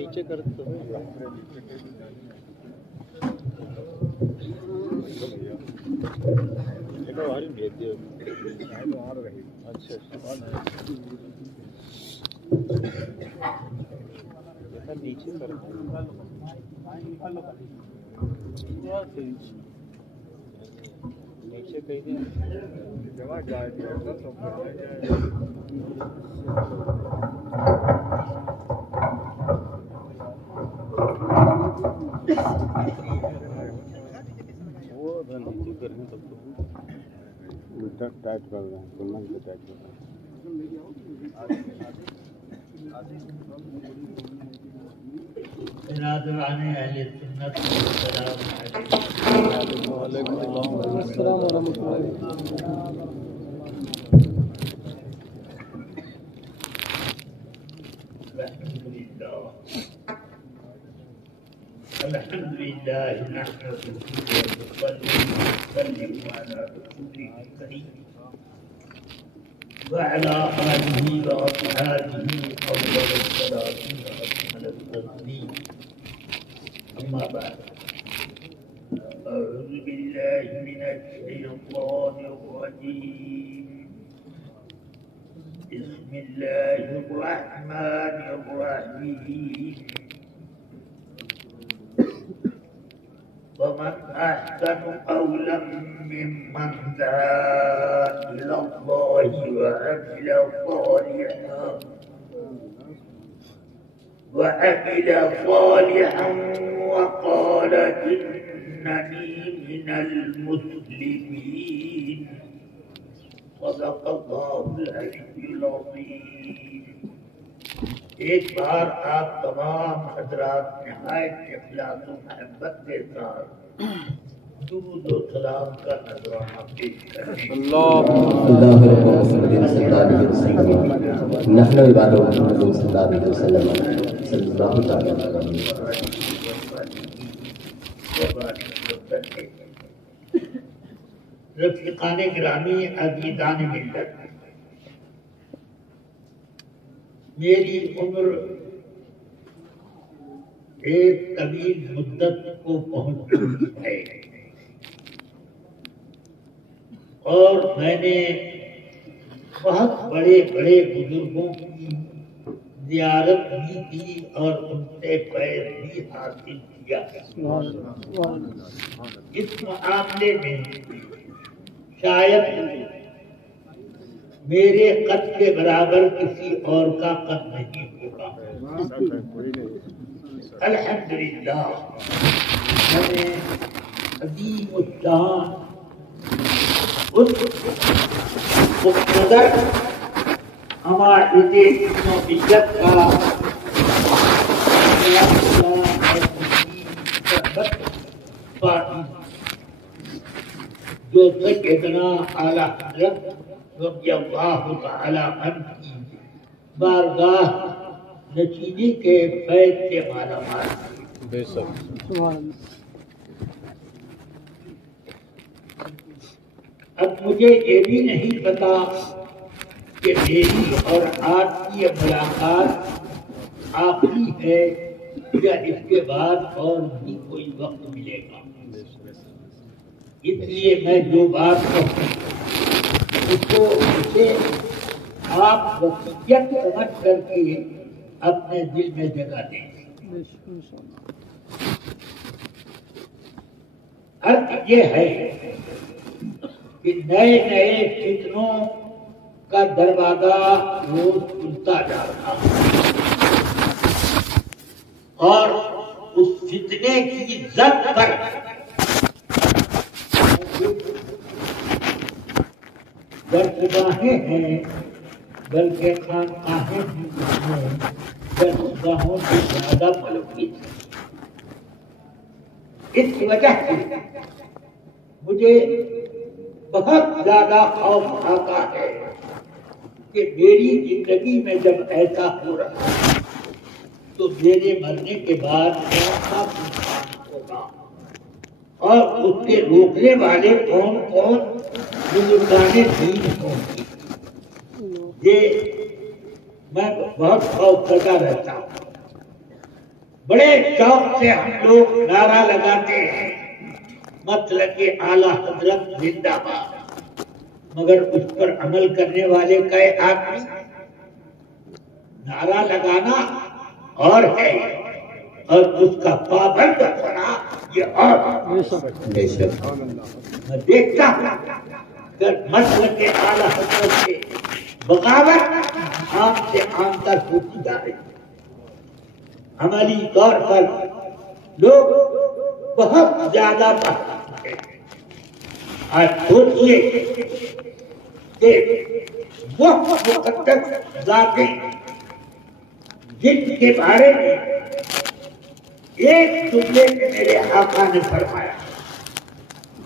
نیچے کر دو بھیج دو اچھا نیچے کر نیچے کہیں دیں وہ نیچے کرنے تب تو ٹائٹ کر رہے ہیں سننا سے ٹائٹ کر رہے ہیں برادران اہل سنت وعلیکم السلام ورحمۃ اللہ الحمد لله نحمده ونصلي على رسوله الكريم وعلى آله وأصحابه أفضل الصلاة وأكمل التسليم أما بعد أعوذ بالله من الشيطان الرجيم بسم الله الرحمن الرحيم ومن أحسن قولا ممن دعا إلى الله وعمل صالحا وقال إنني من المسلمين صدق الله العلي العظيم. ایک بار آپ تمام حضرات نہایت اخلاص و محبت کے ساتھ درود و سلام کا نذرانہ پیش کریں. اللہ نحن عباد محمد صلی اللہ علیہ وسلم صلی اللہ علیہ وسلم. رفیقان گرامی عزیزان ملت، میری عمر ایک طویل مدت کو پہنچ چکی ہے اور میں نے بہت بڑے بڑے بزرگوں کی زیارت بھی کی اور ان سے فیض بھی حاصل کیا. اس معاملے میں شاید میرے قد کے برابر کسی اور کا قد نہیں ہوگا. الحمدللہ میں نے عظیم الشان اس مقتدر ہمارے ملت کا جو سیدنا اعلیٰ حضرت رضی اللہ تعالی عنہ کی بارگاہ نشینی کے فیض سے مالا مال. بے شک. اب مجھے یہ بھی نہیں پتا کہ میری اور آپ کی یہ ملاقات آخری ہے یا اس کے بعد اور بھی کوئی وقت ملے گا. اس لیے میں جو بات کہوں اس کو اسے آپ وصیت سمجھ کر کے اپنے دل میں جگہ دیں. عرض یہ ہے کہ نئے نئے فتنوں کا دروازہ روز کھلتا جا رہا ہے اور اس فتنے کی زد پر درگاہیں ہیں بلکہ خانقاہیں بھی درگاہوں سے زیادہ ملوث. اس کی وجہ سے مجھے بہت زیادہ خوف آتا ہے کہ میری زندگی میں جب ایسا ہو رہا ہے تو میرے مرنے کے بعد کیسا نقصان ہوگا اور اس کے روکنے والے کون کون بزرگان دین ہوں گے. یہ میں بہت خوف زدہ رہتا ہوں. بڑے شوق سے ہم لوگ نعرہ لگاتے ہیں مطلب اعلیٰ حضرت زندہ باد، مگر اس پر عمل کرنے والے کئی آدمی؟ نعرہ لگانا اور ہے اور اس کا پابند ہونا یہ اور بے شک میں دیکھتا ہوں کہ مسلک اعلیٰ حضرت سے بغاوت عام سے عام تک ہوتی جا رہی ہے۔ عملی طور پر لوگ بہت زیادہ بہت ہیں۔ آج سوچئے کہ وہ مقدس ذاتیں جن کے بارے میں ایک جملے میں میرے آقا نے فرمایا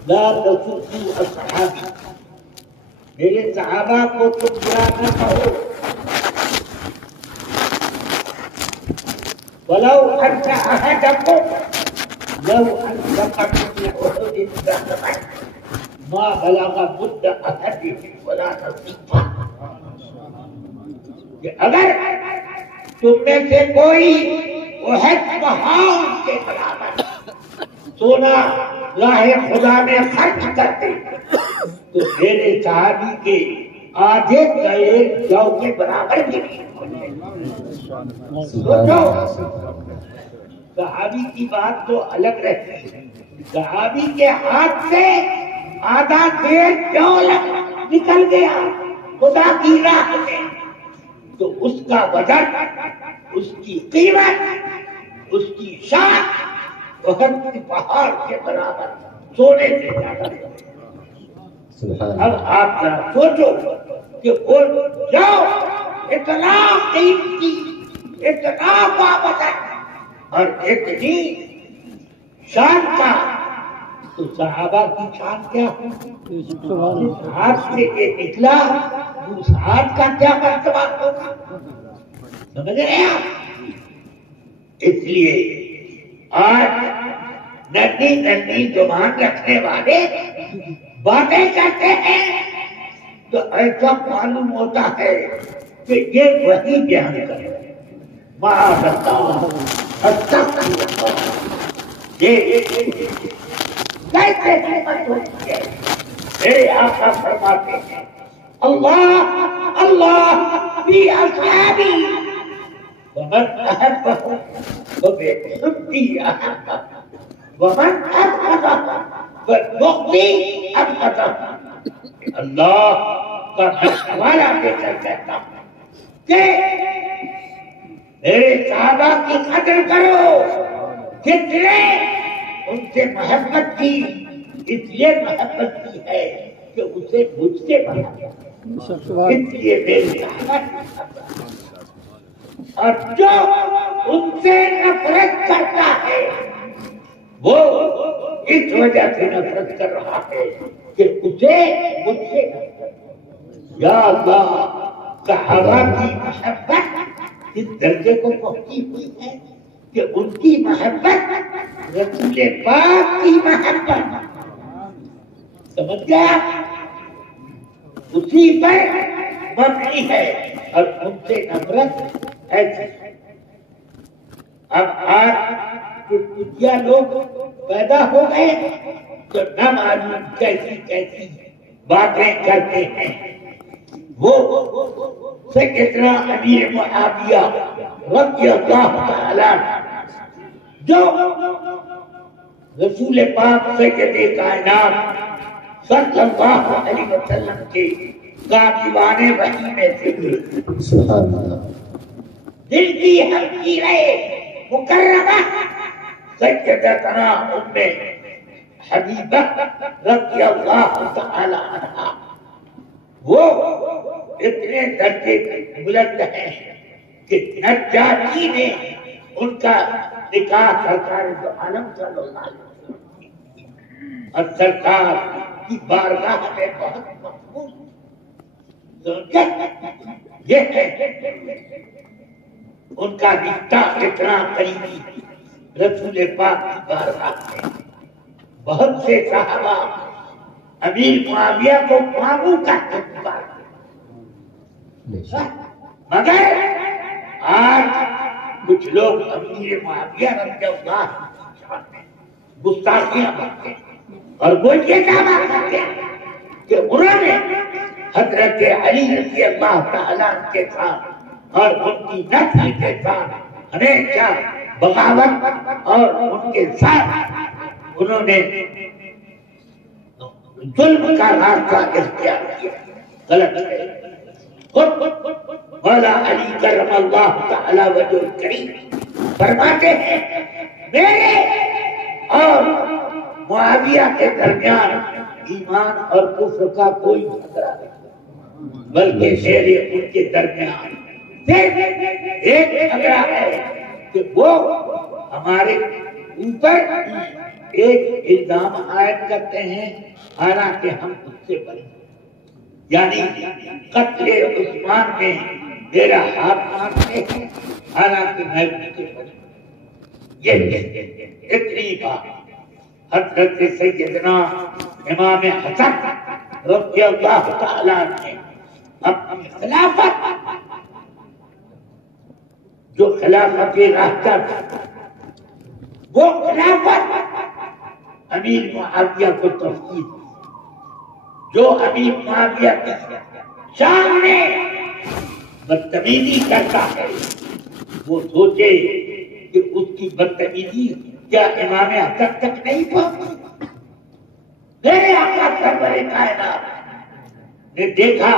لا تسبوا اصحابی، میرے صحابہ کو تم برا نہ کہو، ولو ان احدکم لو انفق مثل احد ذهبا ما بلغ مد احدهم ولا نصيفه، کہ اگر تم میں سے کوئی احد پہاڑ کے برابر سونا راہ خدا میں خرچ کرتے تو میرے صحابی کے آدھے کا ایک جو کے برابر بھی نہیں ہوتے۔ سوچو صحابی کی بات تو الگ رہتی ہے، صحابی کے ہاتھ سے آدھا دیر کیوں نکل گیا خدا کی راہ میں، تو اس کا وزن، اس کی قیمت، اس کی شان احد پہاڑ کے برابر سونے سے زیادہ ہے۔ اب آپ ذرا سوچو کہ وہ جو اتنا قیمتی، اتنا بابرکت اور اتنی شان کا، تو صحابہ کی شان کیا ہو؟ اس ہاتھ سے یہ نکلا، اس ہاتھ کا کیا مرتبہ ہوگا؟ سمجھ رہے ہیں آپ؟ اس لیے آج نرمی نرمی زبان رکھنے والے باتیں کرتے ہیں تو ایسا معلوم ہوتا ہے کہ یہ وہی بیان کرے معاذ اللہ، استغفر اللہ، یہ کیسے ہمت ہوتی ہے؟ میرے آقا فرماتے ہیں اللہ اللہ فی اصحابی ومن احبہ فبحبی احبہ ومن ابغضہ فبغضی ابغضہ۔ اللہ کا حوالہ دے کر کہتا ہوں کہ میرے صحابہ کی قدر کرو، جتنے ان سے محبت کی، اس لیے محبت کی ہے کہ اسے مجھ سے محبت، اس لیے میری محبت، اور جو ان سے نفرت کرتا ہے وہ اس وجہ سے نفرت کر رہا ہے کہ اسے مجھ سے نفرت۔ یا اللہ، صحابہ کی محبت اس درجے کو پہنچی ہوئی ہے کہ ان کی محبت رسول پاک کی محبت، سمجھ گیا، اسی پر مبنی ہے، اور ان سے نفرت ایسی۔ اب آج جو کچھ لوگ پیدا ہو گئے تو نہ معلوم کیسی کیسی باتیں کرتے ہیں۔ وہ سیدنا امیر معاویہ رضی اللہ تعالی جو رسول پاک سید کائنات صلی اللہ علیہ وسلم کے کاتبان وحی میں سے سبحان اللہ، دل کی ہلکی رہے مکرمہ سیدتنا ام حبیبہ رضی اللہ تعالی عنہا، وہ اتنے درجے بلند ہیں کہ نجاشی نے ان کا نکاح سرکار دو عالم صلی اللہ علیہ وسلم، اور سرکار کی بارگاہ میں بہت مقبول یہ ہے ان کا رشتہ اتنا قریبی رسول پاک کی بارگاہ میں۔ بہت سے صحابہ امیر معاویہ کو ماموں کا اعتبار، مگر آج کچھ لوگ امیر معاویہ رضی اللہ عنہ میں گستاخیاں کرتے ہیں اور وہ یہ دعویٰ کرتے ہیں کہ انہوں نے حضرت علی رضی اللہ تعالیٰ کے ساتھ اور ان کی نسل کے ساتھ ہمیشہ بغاوت اور ان کے ساتھ انہوں نے ظلم کا راستہ اختیار کیا. غلط ہے. خود مولا علی کرم اللہ تعالی وجہ کریم فرماتے ہیں میرے اور معاویہ کے درمیان ایمان اور کفر کا کوئی جھگڑا نہیں، بلکہ میرے ان کے درمیان صرف ایک جھگڑا ہے کہ وہ ہمارے اوپر ایک الزام عائد کرتے ہیں حالانکہ ہم اس سے بری ہیں. یعنی قتل عثمان میں میرا ہاتھ مارتے ہیں حالانکہ میں اس سے بری ہوں. یہ اتنی بات حضرت سیدنا امام حسن رضی اللہ تعالیٰ نے اپنی خلافت جو خلافت راستہ تھا وہ خلافت امیر معاویہ کو تفصیل جو امیر معاویہ کے سامنے بدتمیزی کرتا ہے وہ سوچے کہ اس کی بدتمیزی کیا امام حسن تک نہیں پہنچی. میرے آقا سرور کائنات نے دیکھا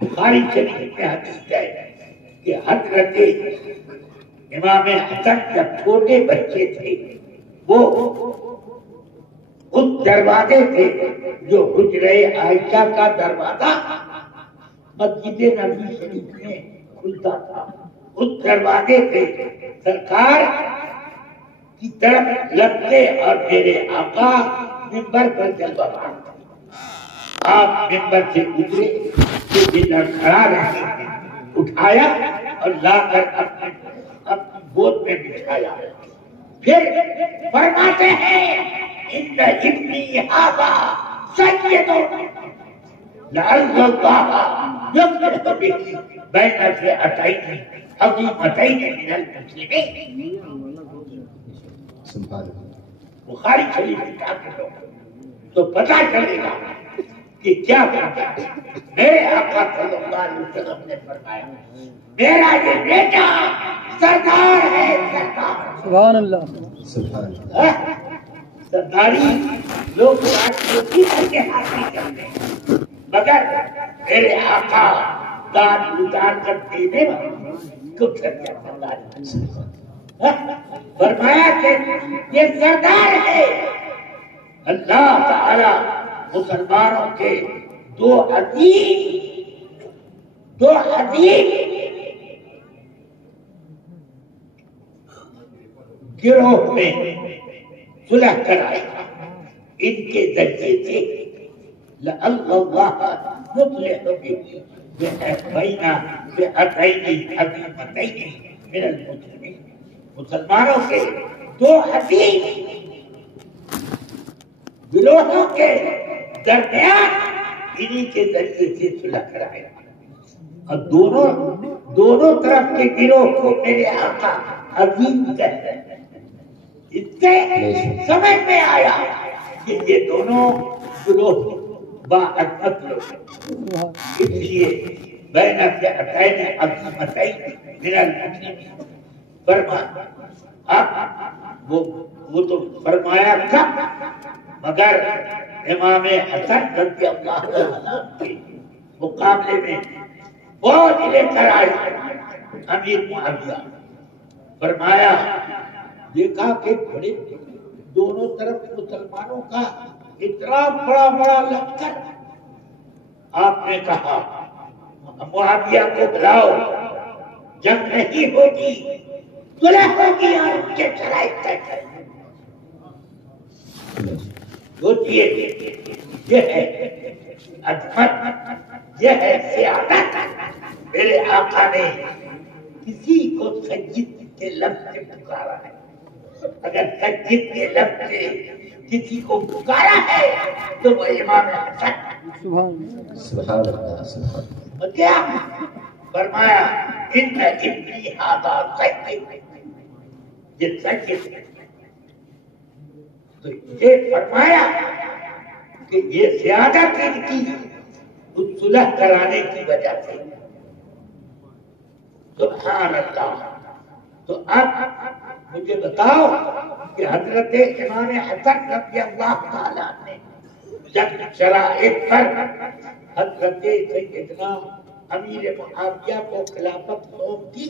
بخاری شریف میں حدیث ہے کہ حضرت امام حسن جب چھوٹے بچے تھے وہ اس دروازے سے جو حجرہ عائشہ کا دروازہ مسجد نبوی شریف میں کھلتا تھا اس دروازے سے سرکار کی طرف لگتے اور میرے آقا ممبر پر جلوہ مارتے. آپ ممبر سے اترے تو بلر کھڑا رہنے میں اٹھایا اور لا کر اپنی گود میں بٹھایا. پھر فرماتے ہیں ان ابنی ھذا سید لعل اللہ یفرح بہ بین فئتین عظیمتین من المسلمین. بخاری شریف کتاب کے لوگ تو پتہ چلے گا کہ کیا کرتا ہے. میرے آقا صلی اللہ علیہ وسلم نے فرمایا میرا یہ بیٹا سردار ہے. سردار سبحان اللہ. سرداری لوگ کے ہاتھ نہیں کرتے مگر میرے آقا دان اتار کر دینے کچھ سرداری فرمایا کہ یہ سردار ہے. اللہ تعالی مسلمانوں کے دو عظیم گروہ میں صلح کرائی. ان کے ذریعے سے لعل اللہ یصلح بہ بین فئتین عظیمتین من المسلمین. مسلمانوں کے دو عظیم گروہوں کے درمیان انہی کے ذریعے سے صلح کرایا اور دونوں طرف کے گروہ کو میرے آقا عظیم کہتے ہیں. اس سے سمجھ میں آیا کہ یہ دونوں گروہ باعزت لوگ ہیں. اس لیے بین فئتین عظیمتین من المسلمین فرمایا. اب وہ تو فرمایا تھا مگر امام حسن رضی اللہ عنہ کے مقابلے میں فوج لے کر آئے امیر معاویہ. فرمایا دیکھا کہ بڑے دونوں طرف مسلمانوں کا اتنا بڑا بڑا لشکر. آپ نے کہا معاویہ کو بلاؤ جنگ نہیں ہوگی صلح ہوگی اور ان کے شرائط طے کریں. سوچیے یہ ہے عظمت یہ ہے سیادت. میرے آقا نے کسی کو سید کے لفظ سے پکارا ہے. اگر سید کے لفظ سے کسی کو پکارا ہے تو وہ امام حسن. سبحان اللہ. کیا فرمایا ان ابنی ھذا سید، یہ سید ہے۔ تو یہ فرمایا کہ یہ زیادت ان کی اس صلح کرانے کی وجہ سے۔ سبحان اللہ۔ تو اب مجھے بتاؤ کہ حضرت امام حسن رضی اللہ تعالیٰ نے جب شرائط پر حضرت سیدنا امیر معاویہ کو خلافت سونپ دی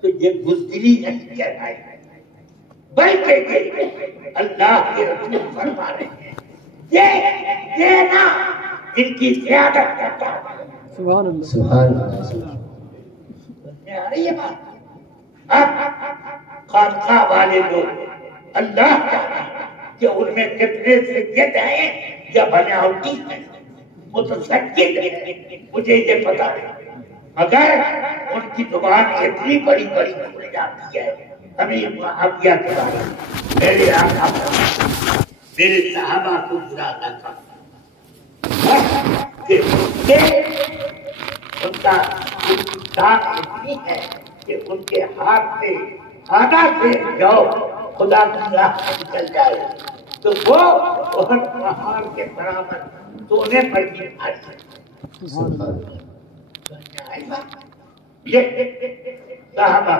تو یہ بزدلی نہیں کہلائے، بلکہ یہ اللہ کے رسول فرما رہے ہیں یہ نا ان کی زیادت کرتا ہے۔ سبحان اللہ سبحان اللہ۔ سمجھ میں آ رہی ہے بات؟ اب خانقاہ والے لوگ اللہ جانے کہ ان میں کتنے سید ہیں یا بناوٹی ہیں، متصدق ہیں، مجھے یہ پتا نہیں، مگر ان کی زبان اتنی بڑی بڑی کھل جاتی ہے۔ امیر معاویہ کے بارے میں میرے آقا میرے صحابہ کو برا نہ تھا کہ ان کا داغ اتنی ہے کہ ان کے ہاتھ سے آدھا سے جاؤ خدا کی راہ نکل جائے تو وہ بہت پہاڑ کے برابر سونے پر بھی آ جائے۔ یہ صحابہ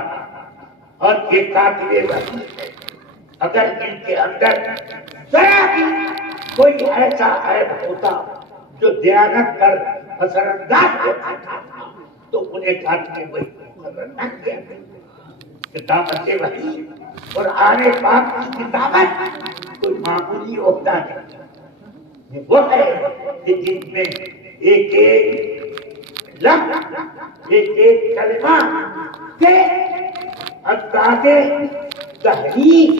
اور یہ قاتل وحی ہے، اگر ان کے اندر ذرا بھی کوئی ایسا عیب ہوتا جو دیانت پر اثر انداز ہوتا تھا تو انہیں قاتل وحی مقرر نہ کیا۔ کتابت وحی اور آنے پاک کی کتابت کوئی معمولی عہدہ نہیں، یہ وہ ہے کہ جن میں ایک ایک لفظ ایک ایک کلمہ کے اندازے تحریر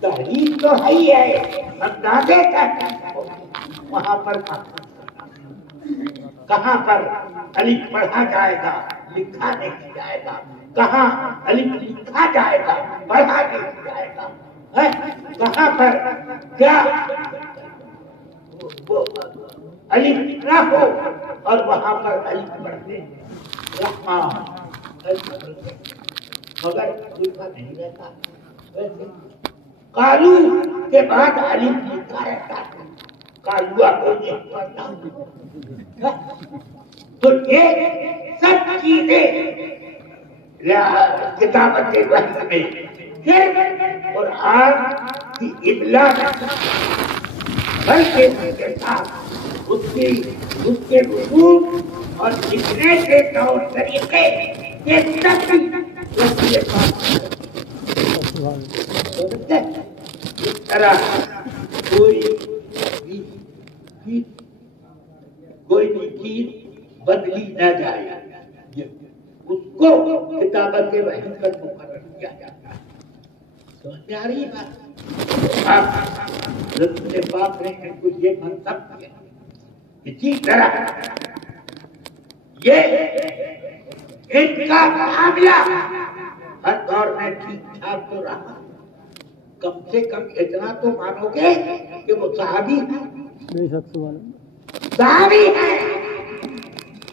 تو ہے ہی ہے، اندازے تحریر وہاں پر کہاں پر الف پڑھا جائے گا لکھا نہیں جائے گا، کہاں الف لکھا جائے گا پڑھا نہیں جائے گا، کہاں پر کیا وہ الف نہ ہو اور وہاں پر الف پڑھتے مگر لکھا نہیں رہتا۔ قالو کے بعد الف لکھا رہتا ہے، قالوا کو یہ پڑھنا تو یہ سب چیزیں کتابت وحی میں پھر قرآن کی ابلاغ بلکہ اس کے ساتھ اس کے رسول اور لکھنے کے طور طریقے یہ سب اس طرح کوئی بھی چیز بدلی نہ جائے، اس کو کتابت وحی پر مقرر کیا جاتا ہے۔ سمجھ میں آ رہی ہے بات؟ رسول پاک نے ان کو یہ منصب دیا۔ اسی طرح یہ ان کا معاملہ ہر دور میں ٹھیک ٹھاک تو رہا، کم سے کم اتنا تو مانو گے کہ وہ صحابی ہیں، صحابی ہیں،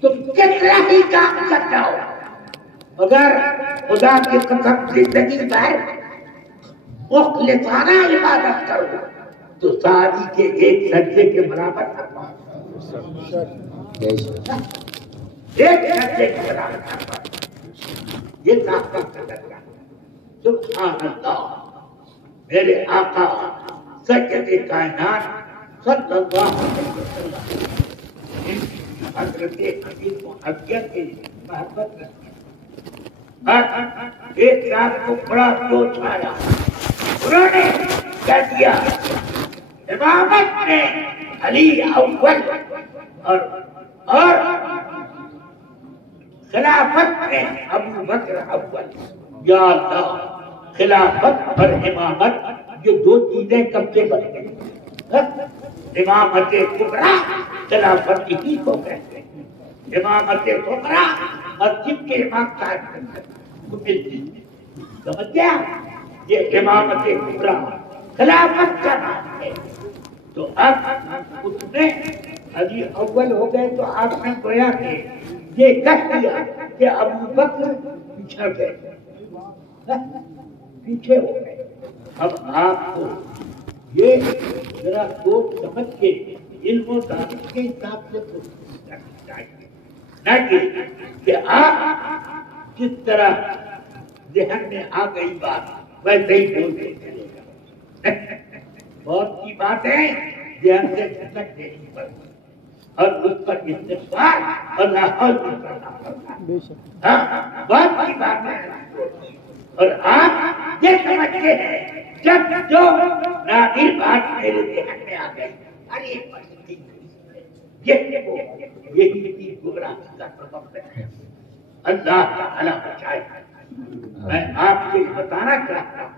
تم کتنا ہی کام کر جاؤ مگر خدا کی قسم زندگی بھر مخلصانہ عبادت کرو تو صحابی کے ایک سجدے کے برابر نہ پاؤ، ایک سجدے کے برابر نہ پاؤ، یہ طاقت کا درجہ۔ سبحان اللہ۔ میرے آقا سید کائنات صلی اللہ علیہ وسلم حضرت امیر معاویہ کے محبت رکھتے ہیں۔ ایک رات کو بڑا جوش آیا، انہوں نے کہہ دیا امامت میں علی اول اور خلافت میں ابو بکر اول۔ یا اللہ، خلافت اور امامت یہ دو چیزیں کب سے بن گئی؟ امامت کبریٰ خلافت ہی کو کہتے ہیں، امامت کبریٰ مسجد کے امام صاحب کو ملتی ہے، سمجھ گیا؟ یہ امامت کبریٰ خلافت کا نام ہے۔ تو اب اس میں علی اول ہو گئے تو آپ نے گویا کہ یہ کہہ دیا کہ ابو بکر پچھڑ گئے، پیچھے ہو گئے. اب آپ کو یہ ذرا سوچ سمجھ کے علم و دانش کے حساب سے کرنا چاہیے، نہ کہ آپ جس طرح ذہن میں آ گئی بات ویسے ہی بولتے چلے گا. بہت سی باتیں ذہن سے کھسک دینی پڑتی اور اس پر استغفار اور لاحول بھی کرنا پڑتا ہے. بہت سی باتیں اور آپ یہ سمجھتے ہیں جب جو نادر بات میرے ذہن میں آ گئی ارے یہی گمراہی کا سبب ہے. اللہ تعالی بچائے. میں آپ کو بتانا چاہتا ہوں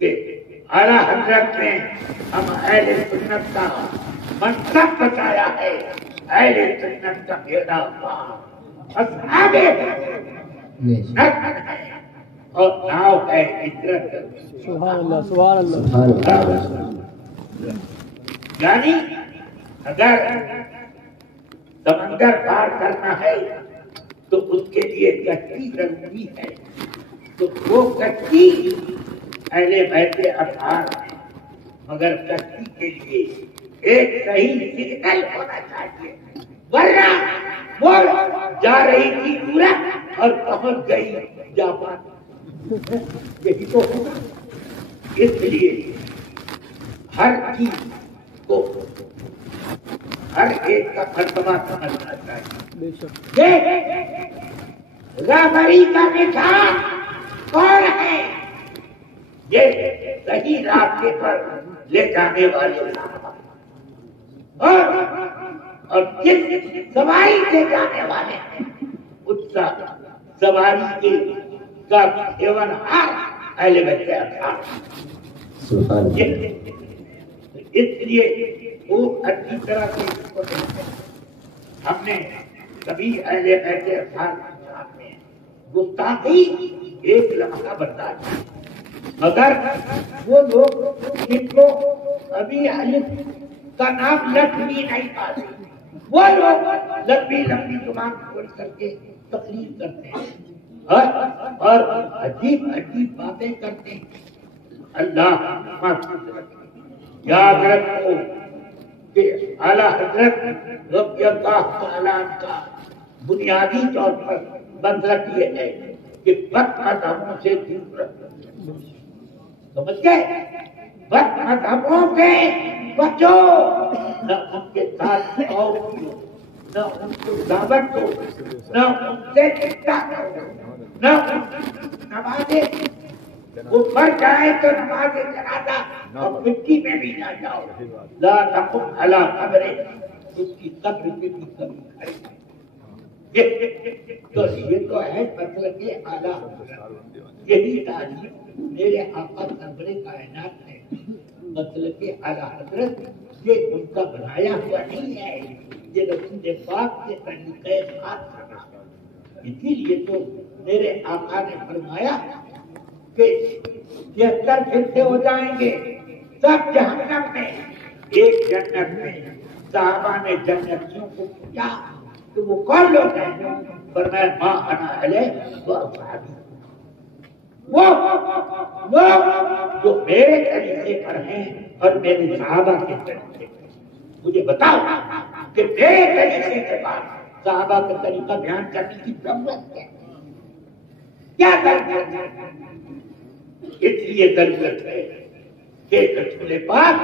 کہ اعلیٰ حضرت نے ہم اہل سنت کا منصب بچایا ہے. اہل سنت کا بیٹا اصحاب اور ناؤ ہے ہجرت. سبحان اللہ سبحان اللہ. یعنی اگر سمندر پار کرنا ہے تو اس کے لیے کشتی ضروری ہے. تو وہ کشتی اہل بیت اطہار ہے، مگر کشتی کے لیے ایک صحیح سگنل ہونا چاہیے، ورنہ وہ جا رہی تھی یورپ اور پہنچ گئی جاپان. یہی تو ہوگا. اس لیے ہر چیز کو ہر ایک کا مرتبہ سمجھنا چاہیے. رہبری کا نشان کون ہے؟ یہ صحیح راستے پر لے جانے والے اور جس سواری سے جانے والے ہیں اس کا سواری کے کا سیون ہار اہل بیت اطہار. اس لیے وہ اچھی طرح سے ہم نے کبھی اہل بیت اطہار کے سامنے گستاخی ایک لمحہ برداشت کی، مگر وہ لوگ جن کو ابھی الف کا نام لکھ بھی نہیں پاتے وہ لوگ لمبی لمبی زبان کھول کر کے تقریر کرتے ہیں اور عجیب عجیب باتیں کرتے ہیں. اللہ یاد رکھو کہ اعلیٰ حضرت رضی اللہ تعالیٰ کا بنیادی طور پر مسلک یہ ہے کہ بد مذہبوں سے دور رکھو. سمجھ گئے؟ بد مذہبوں سے بچو، نہ ان کے ساتھ اور نہ ان کو دعوت دو، نہ ان سے چنتا کرو، نہ نمازیں وہ مر جائے تو نماز جنازہ اور مٹی میں بھی نہ جاؤ. لا تقم علی قبر، اس کی قبر پہ بھی کبھی کھڑے. تو یہ تو ہے مطلب کہ اعلیٰ یہی تعلیم میرے آقا سرور کائنات ہے. مطلب کہ اعلیٰ حضرت یہ ان کا بنایا ہوا نہیں ہے، یہ رسول پاک کے طریقے خاص کرنا. اسی لیے تو میرے آقا نے فرمایا کہ 73 پھر ہو جائیں گے سب جہنم میں، ایک جنت میں. صحابہ نے جنتیوں کو پوچھا کہ وہ کون لوگ ہیں؟ فرمایا ما انا علیہ واصحابی، وہ جو میرے طریقے پر ہیں اور میرے صحابہ کے طریقے پر. مجھے بتاؤ کہ میرے طریقے کے بعد صحابہ کا طریقہ بیان کرنے کی ضرورت ہے کیا؟ ضرورت ہے. اس لیے ضرورت ہے کہ رسول پاک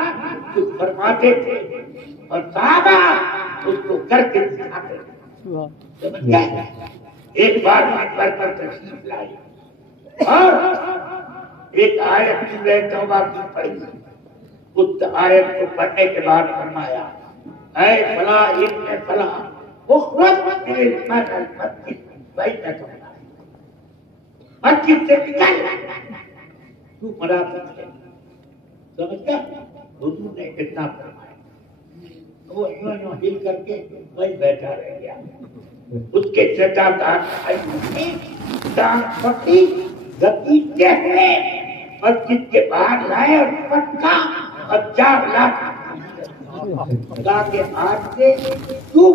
کچھ فرماتے تھے اور صحابہ اس کو کر کے دکھاتے تھے. سمجھ گئے؟ ایک بار منبر پر تشریف لائی اور ایک آیت سورہ توبہ کی پڑھی. اس آیت کو پڑھنے کے بعد فرمایا اے فلاں ابن فلاں اخرج من المسجد بیتک مسجد سے نکل تو منافق ہے. سمجھ گیا؟ حضور نے اتنا فرمایا. وہ یوں ہل کر کے وہیں بیٹھا رہ گیا. اس کے چچا دان پکڑی گھسیٹتے ہوئے مسجد کے باہر لائے اور پٹکا اور 4 لاکھ کہ آج سے تو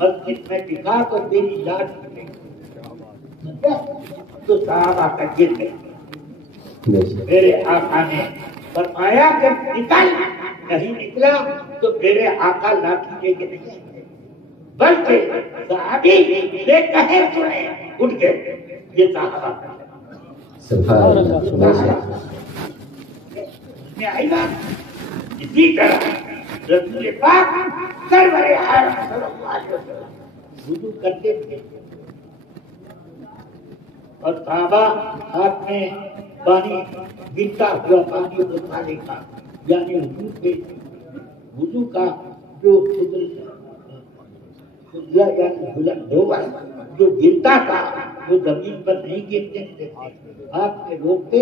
مسجد میں دکھا تو تیری لاش نہیں. تو صحابہ کا گر گیا. میرے آقا نے فرمایا کہ نکل. نہیں نکلا تو میرے آقا لاٹھی لے کے نہیں آئے بلکہ صحابی بے قہر سنے اٹھ گئے. یہ صحابہ سبحان اللہ. میں آئی بات اسی طرح رسول پاک سرور عالم صلی اللہ علیہ وسلم وضو کرتے تھے اور صحابہ ہاتھ میں پانی گرتا ہوا پانی اٹھانے کا یعنی وضو کا جو جو گرتا تھا وہ زمین پر نہیں گرتے تھے. ہاتھ میں روکتے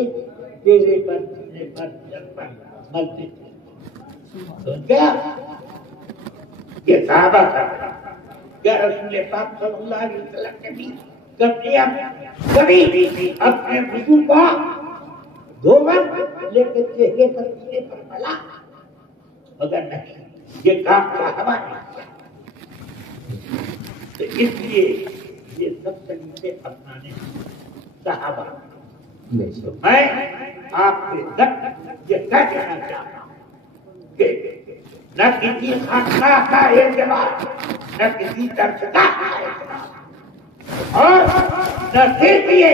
چہرے پر سینے پر سر پر ملتے تھے. کیا یہ صحابہ کا کیا رسول پاک صلی اللہ علیہ وسلم نے بھی کبھی بھی اپنے وضو کو دھوبن لیکن چہرے پر سینے پر ملا مگر نہیں. یہ کام صحابہ نے کیا. تو اس لیے یہ سب طریقے اپنانے صحابہ. تو میں آپ سے یہ کہہ کہنا چاہتا ہوں کہ نہ کسی خاص کا اعتبار نہ کسی طرف کا اعتبار اور نہ صرف یہ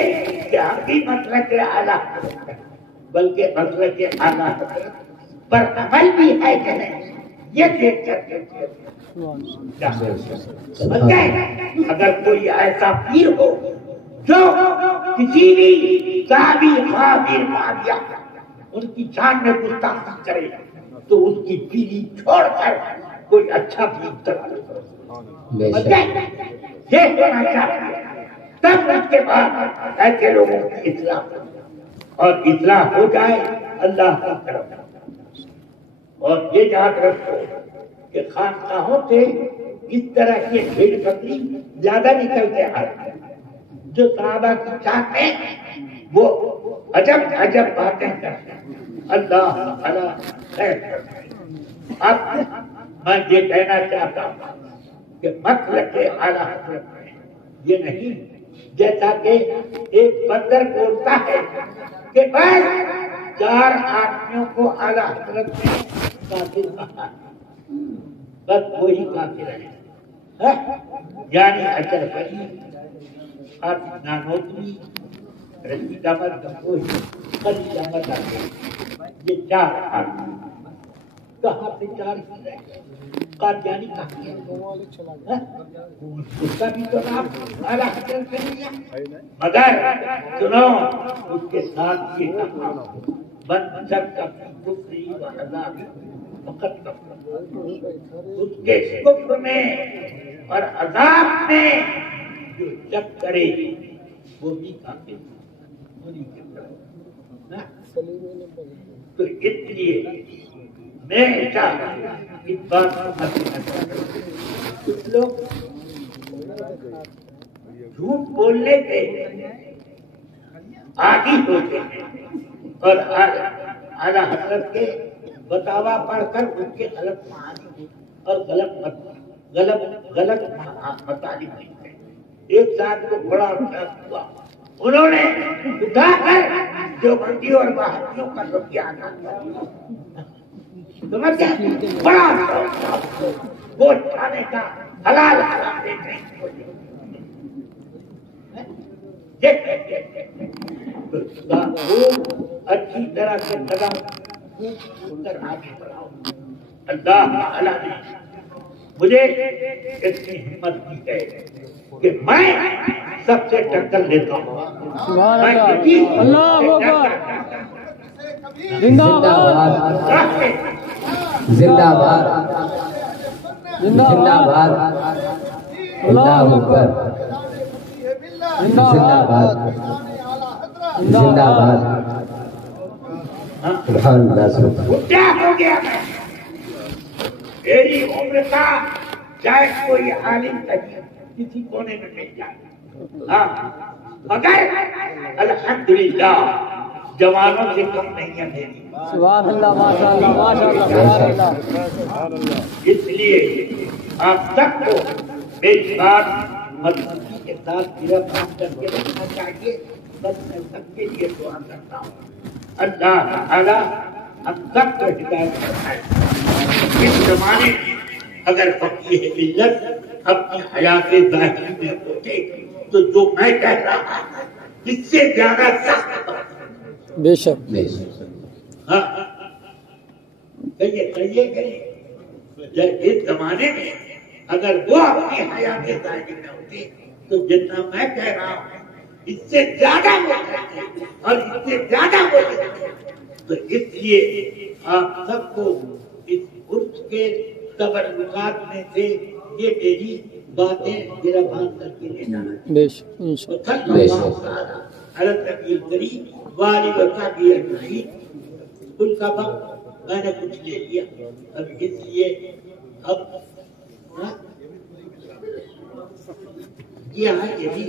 کہ ہم بھی مسلک اعلیٰ بلکہ مسلک اعلیٰ پر عمل بھی ہے کہ نہیں یہ دیکھ کر اگر کوئی ایسا پیر ہو جو کسی بھی صحابی خابر معاویہ ان کی جان میں گستاخی کرے تو اس کی پیری چھوڑ کر کوئی اچھا پیر تک یہ ہونا چاہیے. تب اس کے بعد ایسے لوگوں کی اصلاح اور اصلاح ہو جائے اللہ کا کرم. اور یہ یاد رکھو کہ خانقاہوں سے اس طرح کے بھیڑ بکری زیادہ نکلتے آئے. جو صحابہ کی چاہتے ہیں وہ عجب عجب باتیں کرتے ہیں. اللہ تعالیٰ خیر کرتے ہیں. اب میں یہ کہنا چاہتا ہوں کہ مسلک اعلیٰ حضرت میں یہ نہیں جیسا کہ ایک بندر بولتا ہے کہ بس 4 آدمیوں کو اعلیٰ حضرت میں کافر کہا بس وہی کافر ہے. یعنی اجر بنی نانوتری رشید احمد گنگوہی خلیل احمد آگے یہ 4 آدمی کہاں سے 4 ہی رہے. قادیانی کہاں ہے اس کا بھی تو نام اعلیٰ حضرت سے نہیں ہے مگر سنو اس کے ساتھ یہ کہا من شک فی کفری و عذابی فقط کفر. اس کے کفر میں اور عذاب میں جو شک کرے وہ بھی کافر تو اس لیے میں چاہتا ہوں اس بات کو کچھ لوگ جھوٹ بولنے کے عادی ہوتے ہیں اور اعلیٰ حضرت کے بتاوا پڑھ کر ان کے غلط معانی اور غلط مطالب نہیں ہے. ایک ساتھ کو بڑا احساس ہوا انہوں نے اٹھا کر جو بندی اور بہادیوں کا روپیہ بڑا وہ کھانے کا حلال حرام دیکھنے اچھی طرح سے قدم کر آگے بڑھاؤ. اللہ تعالیٰ نے مجھے اتنی ہمت دی ہے کہ میں سب سے ٹکر لیتا ہوں. زندہ باد زندہ باد زندہ باد اللہ اکبر زندہ باد زندہ باد. سبحان اللہ. کیا ہو گیا میری عمر کا چاہے کوئی عالم کسی کونے میں مل جائے مگر الحمدللہ جوانوں سے کم نہیں ہے میری. سبحان اللہ ماشاء اللہ ماشاء اللہ سبحان اللہ. اس لیے آپ سب کو میری بات مضبوطی کے ساتھ میرا کام کر کے رکھنا چاہیے. بس میں سب کے لیے دعا کرتا ہوں اللہ تعالیٰ ہم سب کو ہدایت فرمائے. اس زمانے میں اگر فقیہ ملت اپنی حیات ظاہری میں ہوتے تو جو میں کہہ رہا ہوں اس سے زیادہ سخت بے شک ہاں کہیے اس زمانے میں اگر وہ اپنی حیات ظاہری میں ہوتے تو جتنا میں کہہ رہا ہوں اس سے زیادہ وہ کہتے ہیں اور اس سے زیادہ وہ کہتے ہیں. تو اس لیے آپ سب کو اس عرف کے تبرکات میں سے یہ میری باتیں میرا بات کر کے لے جانا چاہیے. ان کا وقت میں نے کچھ لے لیا اب اس لیے اب یہ ہے یہ بھی